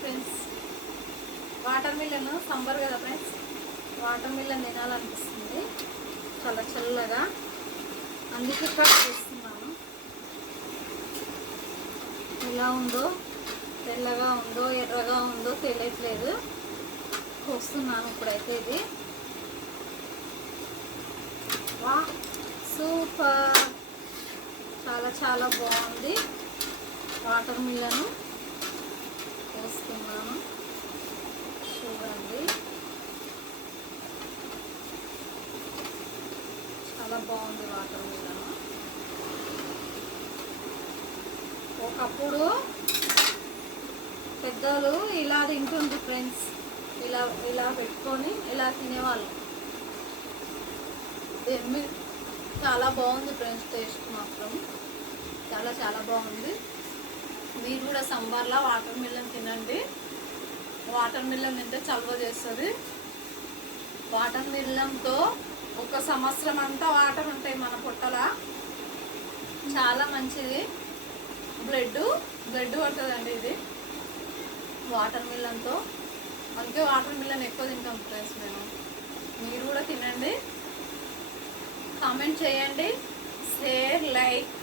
Friends, water melon summer కదా friends, water melon తినాలనిపిస్తుంది చాలా చల్లగా, అందుకే కట్ చేస్తున్నాను. ఎలా ఉందో, తెల్లగా ఉందో ఎర్రగా ఉందో తెలియట్లేదు, కోస్తున్నాను ఇప్పుడైతే. ఇది వా సూపర్, చాలా చాలా బాగుంది. వాటర్ మిలన్ కోస్తున్నాను చూడండి, చాలా బాగుంది వాటర్ మిలన్. ఒకప్పుడు పెద్దలు ఇలా తింటుంది ఫ్రెండ్స్, ఇలా ఇలా పెట్టుకొని ఇలా తినేవాళ్ళు. చాలా బాగుంది ఫ్రెండ్స్, టేస్ట్ మాత్రం చాలా చాలా బాగుంది. మీరు కూడా సమ్మర్లో వాటర్ మిలన్ తినండి. వాటర్ మిలన్ తింటే చలువ చేస్తుంది. వాటర్ మిలన్తో 1 సంవత్సరం అంతా వాటర్ ఉంటాయి మన పొట్టల, చాలా మంచిది. బ్లడ్ పడుతుందండి ఇది వాటర్ మిలన్తో. అందుకే వాటర్ మిలన్ ఎక్కువ తింటాం ఫ్రెండ్స్ మేము. మీరు కూడా తినండి, కామెంట్ చేయండి, షేర్, లైక్